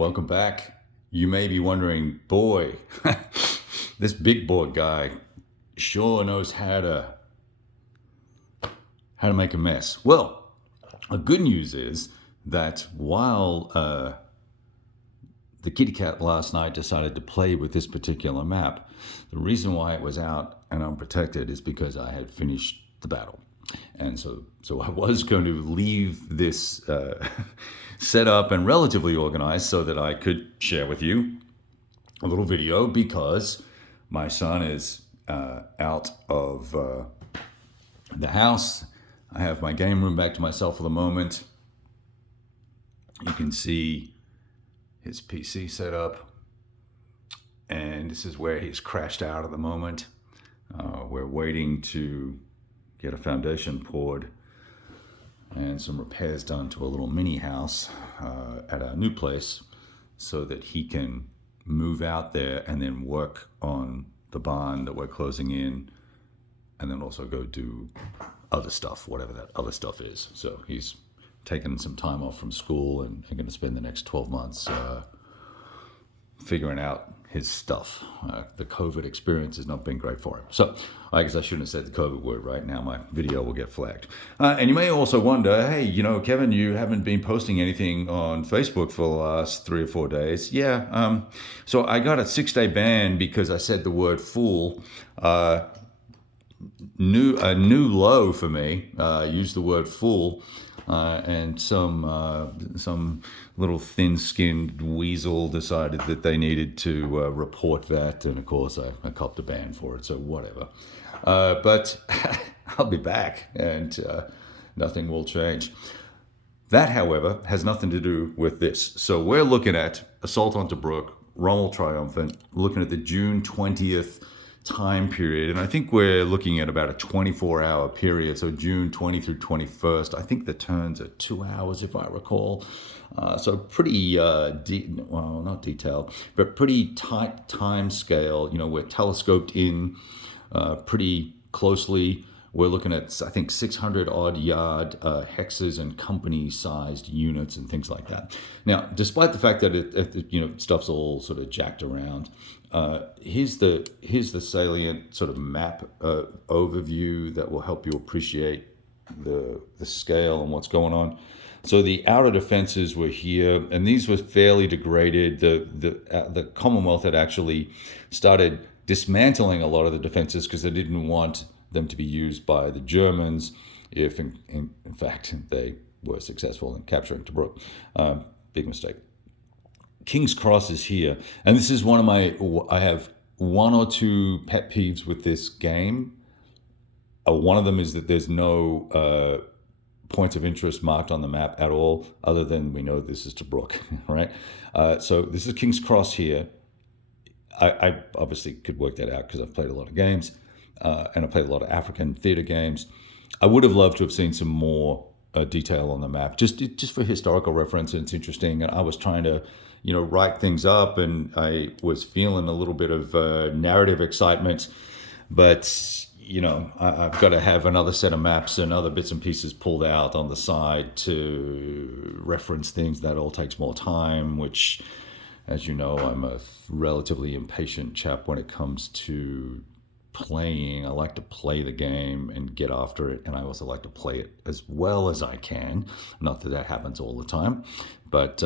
welcome back. You may be wondering, boy, this big board guy sure knows how to make a mess. Well, the good news is that while the kitty cat last night decided to play with this particular map, the reason why it was out and unprotected is because I had finished the battle. And so I was going to leave this set up and relatively organized so that I could share with you a little video, because my son is out of the house. I have my game room back to myself for the moment. You can see his PC set up, and this is where he's crashed out at the moment. We're waiting to get a foundation poured and some repairs done to a little mini house at our new place so that he can move out there and then work on the barn that we're closing in, and then also go do other stuff, whatever that other stuff is. So he's taken some time off from school and going to spend the next 12 months figuring out his stuff. The COVID experience has not been great for him. So I guess I shouldn't have said the COVID word right now. My video will get flagged. And you may also wonder, hey, Kevin, you haven't been posting anything on Facebook for the last 3 or 4 days. Yeah. So I got a 6-day ban because I said the word fool. A new low for me. Used the word fool. And some little thin-skinned weasel decided that they needed to report that, and of course I copped a ban for it, so whatever. But I'll be back, and nothing will change. That, however, has nothing to do with this. So we're looking at Assault on Tobruk, Rommel Triumphant, looking at the June 20th time period, and I think we're looking at about a 24-hour period, so June 20 through 21st. I think the turns are 2 hours, if I recall. So pretty, not detailed, but pretty tight time scale. We're telescoped in pretty closely. We're looking at, I think, 600-odd yard hexes and company-sized units and things like that. Now, despite the fact that it stuff's all sort of jacked around, here's the salient sort of map overview that will help you appreciate the scale and what's going on. So the outer defenses were here, and these were fairly degraded. The Commonwealth had actually started dismantling a lot of the defenses because they didn't want them to be used by the Germans if in fact they were successful in capturing Tobruk. Big mistake. King's Cross is here, and this is I have 1 or 2 pet peeves with this game. One of them is that there's no points of interest marked on the map at all, other than we know this is Tobruk, right? So this is King's Cross here. I obviously could work that out because I've played a lot of games. And I played a lot of African theater games. I would have loved to have seen some more detail on the map, just for historical reference, and it's interesting. And I was trying to, write things up, and I was feeling a little bit of narrative excitement, but I've got to have another set of maps and other bits and pieces pulled out on the side to reference things. That all takes more time, which, as you know, I'm a relatively impatient chap when it comes to playing. I like to play the game and get after it, and I also like to play it as well as I can. Not that happens all the time, but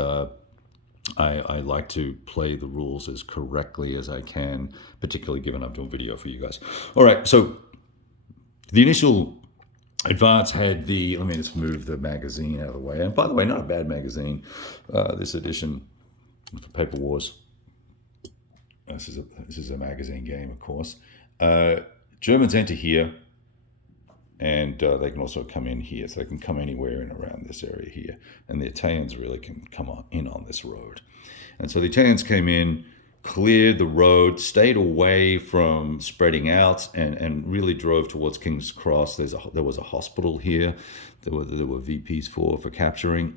I like to play the rules as correctly as I can, particularly given I'm doing video for you guys. All right, so the initial advance had let me just move the magazine out of the way. And by the way, not a bad magazine, this edition for Paper Wars. This is a magazine game, of course. Germans enter here, and they can also come in here, so they can come anywhere in around this area here, and the Italians really can come in on this road. And so the Italians came in, cleared the road, stayed away from spreading out, and really drove towards King's Cross. There was a hospital here. There were VPs for capturing,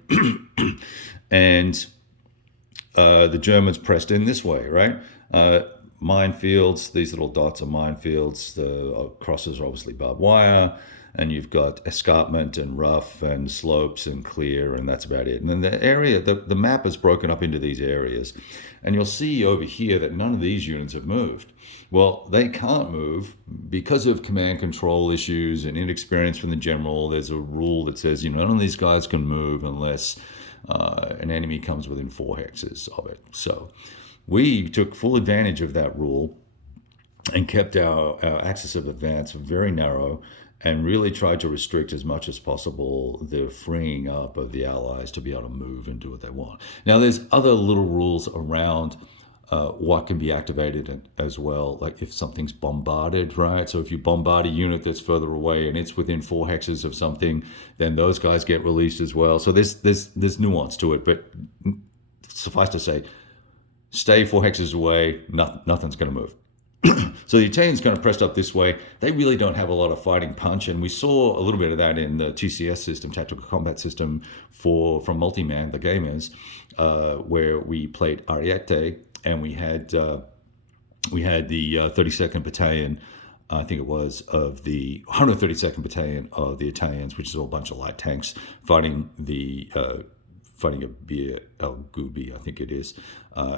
and the Germans pressed in this way, right? Minefields, these little dots are minefields. The crosses are obviously barbed wire, and you've got escarpment and rough and slopes and clear, and that's about it. And then the area, the map is broken up into these areas, and you'll see over here that none of these units have moved. Well, they can't move because of command control issues and inexperience from the general. There's a rule that says, none of these guys can move unless an enemy comes within 4 hexes of it. So we took full advantage of that rule and kept our axis of advance very narrow, and really tried to restrict as much as possible the freeing up of the allies to be able to move and do what they want. Now, there's other little rules around what can be activated as well, like if something's bombarded, right? So if you bombard a unit that's further away and it's within 4 hexes of something, then those guys get released as well. So there's nuance to it, but suffice to say, stay 4 hexes away, nothing's going to move. So the Italians kind of pressed up this way. They really don't have a lot of fighting punch, and we saw a little bit of that in the TCS system, Tactical Combat System, from Multiman, the gamers, where we played Ariete, and we had the 32nd Battalion, I think it was, of the 132nd Battalion of the Italians, which is all a bunch of light tanks fighting a Bir El Gubi, I think it is,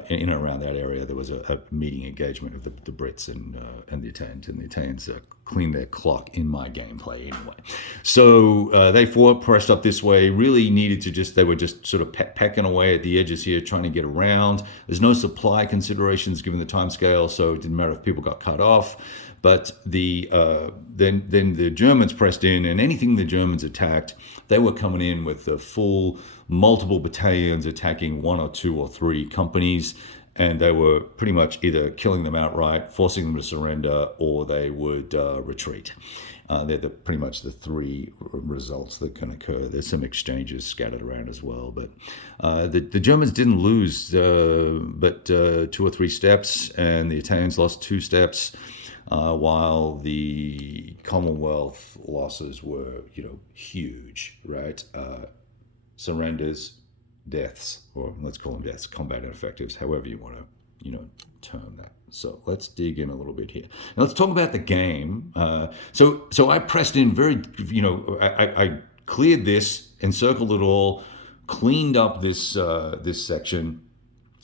in and around that area. There was a meeting engagement of the Brits and the Italians, and the Italians cleaned their clock in my gameplay anyway. So they pressed up this way, really needed to they were just sort of pecking away at the edges here, trying to get around. There's no supply considerations given the time scale, so it didn't matter if people got cut off. But then the Germans pressed in, and anything the Germans attacked, they were coming in with the full multiple battalions attacking 1 or 2 or 3 companies, and they were pretty much either killing them outright, forcing them to surrender, or they would retreat. They're pretty much the 3 results that can occur. There's some exchanges scattered around as well, but the Germans didn't lose but 2 or 3 steps, and the Italians lost 2 steps. While the Commonwealth losses were, huge, right? Surrenders, deaths, or let's call them deaths, combat ineffectives, however you want to, term that. So let's dig in a little bit here. Now let's talk about the game. So I pressed in very, I cleared this, encircled it all, cleaned up this section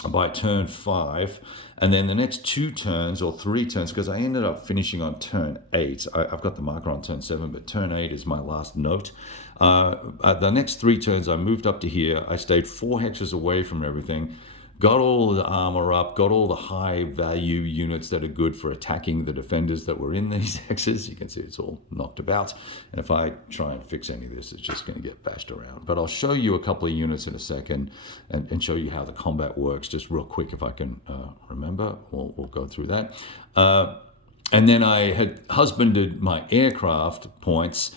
by turn 5, and then the next 2 turns or 3 turns, because I ended up finishing on turn 8. I've got the marker on turn 7, but turn 8 is my last note. The next 3 turns, I moved up to here. I stayed 4 hexes away from everything, got all the armor up, got all the high value units that are good for attacking the defenders that were in these hexes. You can see it's all knocked about. And if I try and fix any of this, it's just going to get bashed around. But I'll show you a couple of units in a second and show you how the combat works just real quick if I can remember. We'll go through that. And then I had husbanded my aircraft points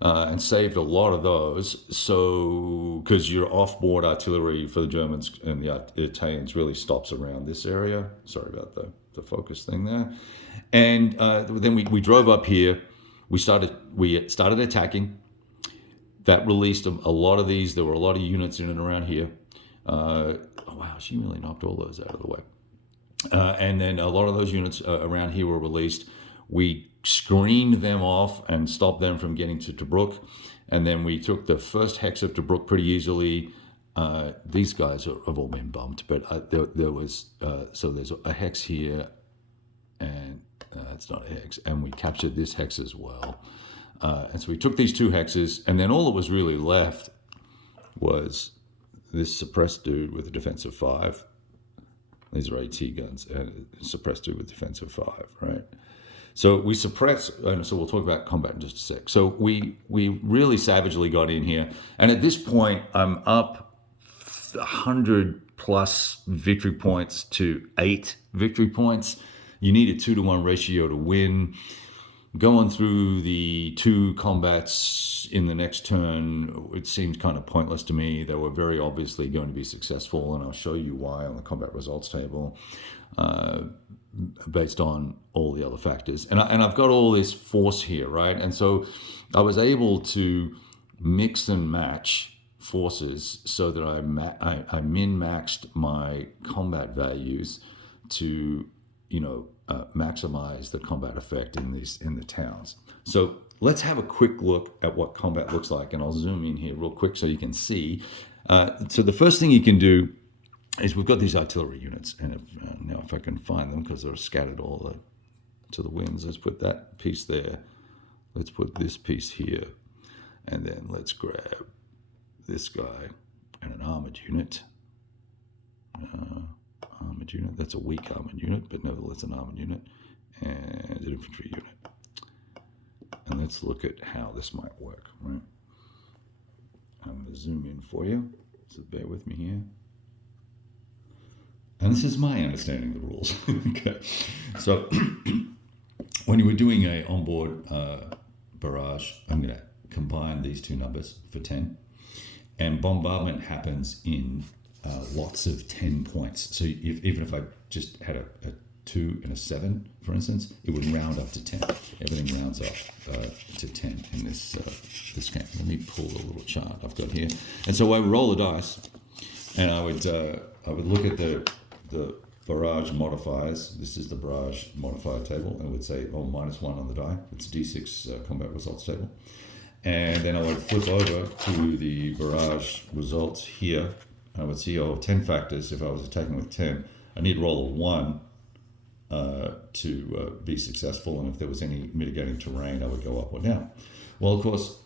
and saved a lot of those. So, because your off-board artillery for the Germans and the Italians really stops around this area. Sorry about the focus thing there. And then we drove up here. We started attacking. That released a lot of these. There were a lot of units in and around here. Oh wow, she really knocked all those out of the way. And then a lot of those units around here were released. We screened them off and stopped them from getting to Tobruk. And then we took the first hex of Tobruk pretty easily. These guys have all been bumped, but there was, so there's a hex here, and it's not a hex. And we captured this hex as well. And so we took these 2 hexes, and then all that was really left was this suppressed dude with a defense of 5. These are AT guns, and suppressed dude with defense of 5, right? So we suppress, and so we'll talk about combat in just a sec. So we really savagely got in here. And at this point, I'm up 100 plus victory points to 8 victory points. You need a 2-to-1 ratio to win. Going through the 2 combats in the next turn, it seemed kind of pointless to me. They were very obviously going to be successful, and I'll show you why on the combat results table. Based on all the other factors. And I've got all this force here, right? And so I was able to mix and match forces so that I min-maxed my combat values to, maximize the combat effect in the towns. So let's have a quick look at what combat looks like, and I'll zoom in here real quick so you can see. So the first thing you can do is we've got these artillery units, and now if I can find them because they're scattered all to the winds, let's put that piece there. Let's put this piece here, and then let's grab this guy and an armored unit. Armored unit, that's a weak armored unit, but nevertheless an armored unit, and an infantry unit. And let's look at how this might work, right? I'm going to zoom in for you, so bear with me here. And this is my understanding of the rules. Okay, so when you were doing a onboard barrage, I'm going to combine these two numbers for 10, and bombardment happens in lots of 10 points. So even if I just had a 2 and a 7, for instance, it would round up to 10. Everything rounds up to 10 in this game. Let me pull a little chart I've got here. And so I would roll the dice, and I would look at the barrage modifiers. This is the barrage modifier table, and it would say, oh, -1 on the die. It's D6 combat results table. And then I would flip over to the barrage results here. I would see, 10 factors. If I was attacking with 10, I need to roll a 1 to be successful, and if there was any mitigating terrain, I would go up or down. Well, of course,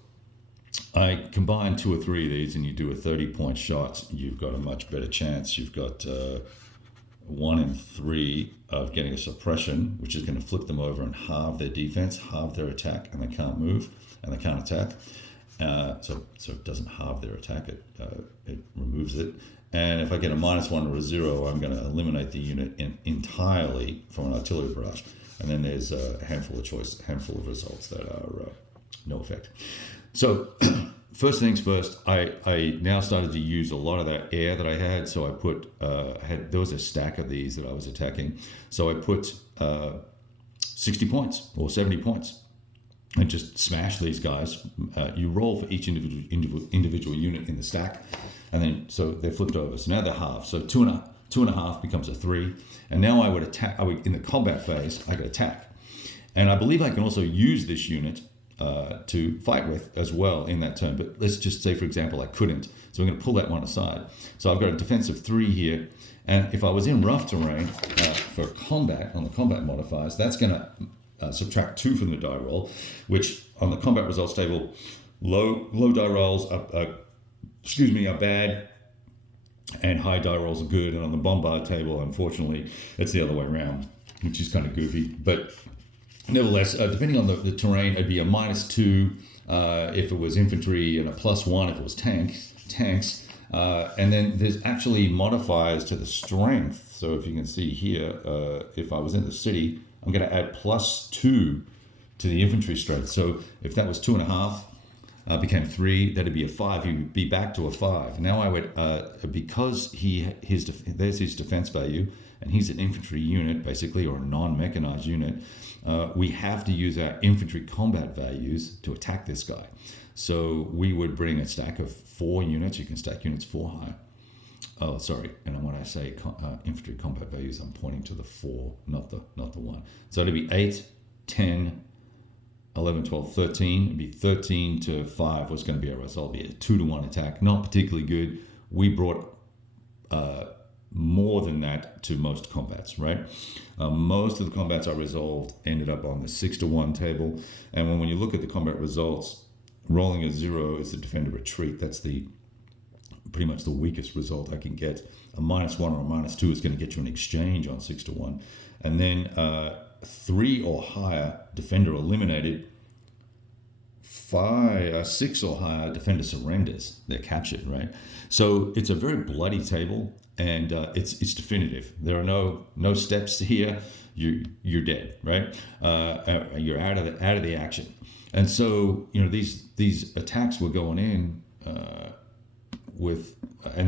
I combine 2 or 3 of these, and you do a 30-point shot. You've got a much better chance. You've got 1 in 3 of getting a suppression, which is going to flip them over and halve their defense, halve their attack, and they can't move and they can't attack. So it doesn't halve their attack, it removes it. And if I get a -1 or a 0, I'm going to eliminate the unit entirely from an artillery barrage. And then there's a handful of results that are no effect. So first things first, I now started to use a lot of that air that I had. So I put, there was a stack of these that I was attacking. So I put 60 points or 70 points. And just smash these guys. You roll for each individual unit in the stack, and then so they're flipped over. So now they're halved. So two and a half becomes a 3, and now I would attack. In the combat phase, I could attack, and I believe I can also use this unit to fight with as well in that turn. But let's just say, for example, I couldn't. So I'm going to pull that one aside. So I've got a defensive 3 here, and if I was in rough terrain for combat on the combat modifiers, that's going to subtract 2 from the die roll, which on the combat results table, low die rolls are bad, and high die rolls are good. And on the bombard table, unfortunately, it's the other way around, which is kind of goofy. But nevertheless, depending on the terrain, it'd be a -2 if it was infantry, and a +1 if it was tanks. And then there's actually modifiers to the strength. So if you can see here, if I was in the city, I'm going to add +2 to the infantry strength. So if that was 2.5, became 3, that'd be a 5. He would be back to a 5. Now I would, because there's his defense value, and he's an infantry unit basically, or a non-mechanized unit. We have to use our infantry combat values to attack this guy. So we would bring a stack of 4 units. You can stack units 4 high. Oh, sorry. And when I say infantry combat values, I'm pointing to the 4, not the 1. So it'd be 8, 10, 11, 12, 13. It'd be 13 to 5 was going to be our result. It'd be a 2-to-1 attack. Not particularly good. We brought more than that to most combats, right? Most of the combats I resolved ended up on the 6-to-1 table. And when you look at the combat results, rolling a 0 is the defender retreat. That's pretty much the weakest result I can get. A -1 or a -2 is going to get you an exchange on 6-to-1. And then 3 or higher, defender eliminated. 6 or higher, defender surrenders. They're captured, right? So it's a very bloody table, and it's definitive. There are no steps here. You're dead, right? You're out of the action. And so these attacks were going in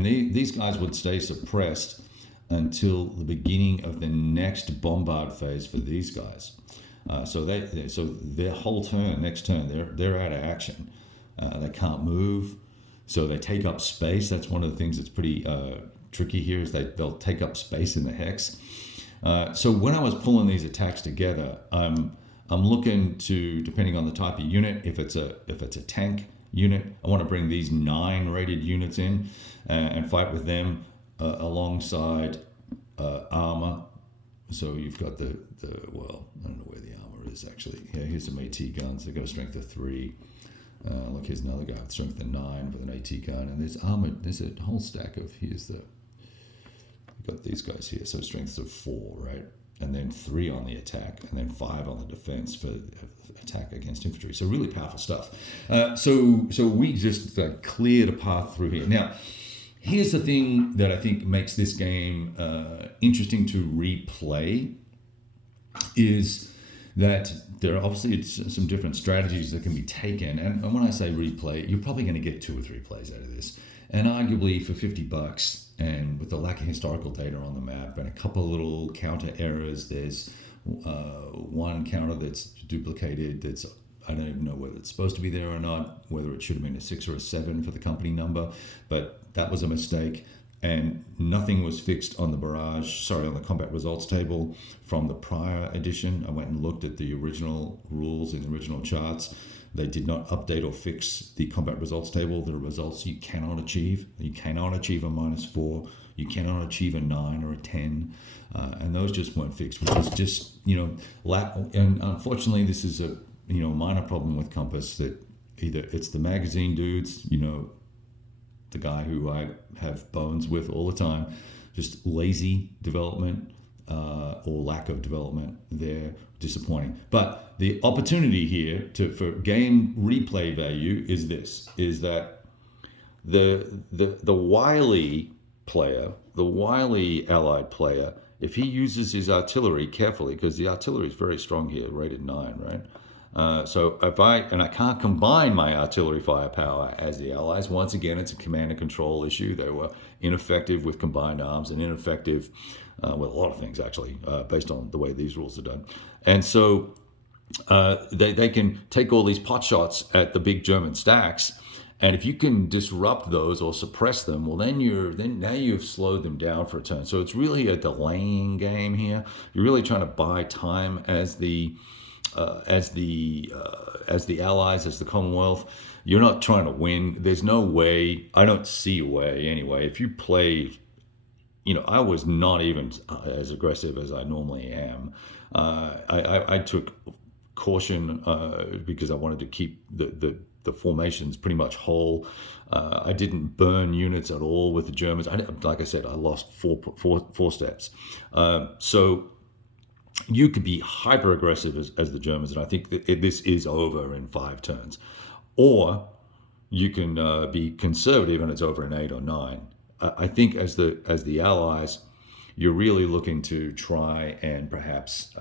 these guys would stay suppressed until the beginning of the next bombard phase for these guys. So their whole turn, next turn, they're out of action. They can't move, so they take up space. That's one of the things that's pretty tricky here, is they'll take up space in the hex. So when I was pulling these attacks together, I'm looking to, depending on the type of unit, if it's a tank unit, I want to bring these 9 rated units in and fight with them alongside armor. So you've got the well, I don't know where the armor is actually. Yeah, here's some AT guns. They've got a strength of 3. Look, here's another guy with strength of 9 with an AT gun, and there's armor. There's a whole stack of, you've got these guys here. So strengths of 4, right? And then 3 on the attack, and then 5 on the defense for attack against infantry. So really powerful stuff. So we just cleared a path through here. Now, here's the thing that I think makes this game interesting to replay, is that there are obviously some different strategies that can be taken. And when I say replay, you're probably going to get 2 or 3 plays out of this. And arguably for $50, and with the lack of historical data on the map and a couple of little counter errors, there's one counter that's duplicated. That's, I don't even know whether it's supposed to be there or not, whether it should have been a 6 or a 7 for the company number, but that was a mistake. And nothing was fixed on the combat results table from the prior edition. I went and looked at the original rules in the original charts. They did not update or fix the combat results table. The results you cannot achieve. You cannot achieve a -4. You cannot achieve a 9 or a 10. And those just weren't fixed, which is just, and unfortunately this is a, minor problem with Compass, that either it's the magazine dudes, the guy who I have bones with all the time, just lazy development or lack of development. They're disappointing. But the opportunity here for game replay value is that the wily player, the wily allied player, if he uses his artillery carefully, because the artillery is very strong here, rated 9, right? So if I can't combine my artillery firepower as the Allies, once again, it's a command and control issue. They were ineffective with combined arms and ineffective with a lot of things, actually, based on the way these rules are done. And so they can take all these pot shots at the big German stacks, and if you can disrupt those or suppress them, well, then now you've slowed them down for a turn. So it's really a delaying game here. You're really trying to buy time as the Allies, as the Commonwealth. You're not trying to win. There's no way. I don't see a way anyway. If you play, I was not even as aggressive as I normally am. I took caution because I wanted to keep the formations pretty much whole. I didn't burn units at all with the Germans. Like I said, I lost four steps. So you could be hyper aggressive as the Germans, and I think that this is over in 5 turns. Or you can be conservative and it's over in 8 or 9. I think as the Allies, you're really looking to try and perhaps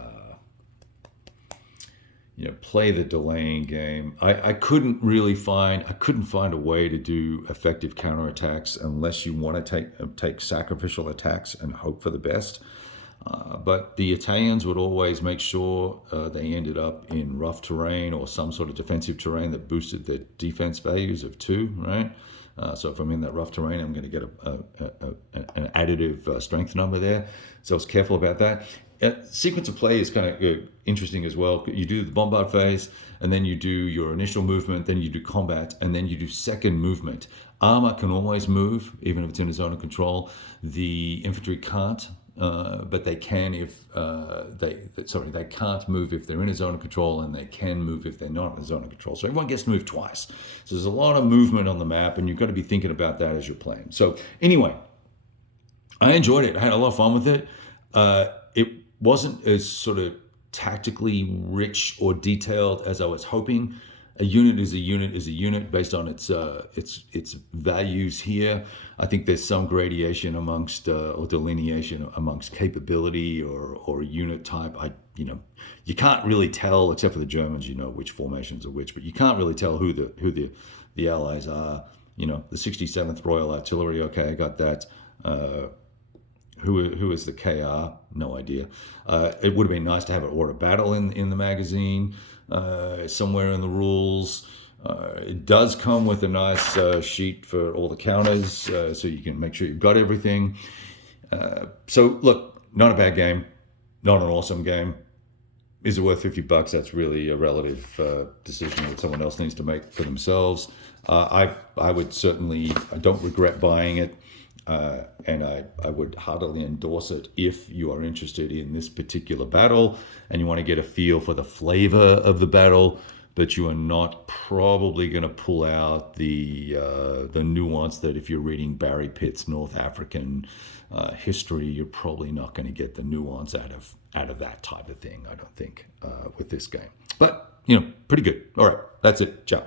play the delaying game. I couldn't find a way to do effective counterattacks unless you want to take sacrificial attacks and hope for the best. But the Italians would always make sure they ended up in rough terrain or some sort of defensive terrain that boosted their defense values of 2, right? So if I'm in that rough terrain, I'm going to get an additive strength number there. So I was careful about that. Sequence of play is kind of interesting as well. You do the bombard phase, and then you do your initial movement, then you do combat, and then you do second movement. Armor can always move, even if it's in a zone of control. The infantry can't. But they can if they can't move if they're in a zone of control, and they can move if they're not in a zone of control. So everyone gets to move twice. So there's a lot of movement on the map, and you've got to be thinking about that as you're playing. So anyway, I enjoyed it. I had a lot of fun with it. It wasn't as sort of tactically rich or detailed as I was hoping. A unit is a unit based on its values here. I think there's some gradation amongst or delineation amongst capability or unit type. You can't really tell, except for the Germans, which formations are which, but you can't really tell who the Allies are. The 67th Royal Artillery. Okay, I got that. Who is the KR? No idea. It would have been nice to have an order battle in the magazine. Somewhere in the rules. It does come with a nice sheet for all the counters, so you can make sure you've got everything. So look, not a bad game, not an awesome game. Is it worth $50? That's really a relative decision that someone else needs to make for themselves. I would certainly, I don't regret buying it. And I would heartily endorse it if you are interested in this particular battle and you want to get a feel for the flavor of the battle, but you are not probably going to pull out the nuance that if you're reading Barry Pitt's North African history, you're probably not going to get the nuance out of that type of thing, I don't think, with this game. But, pretty good. All right, that's it. Ciao.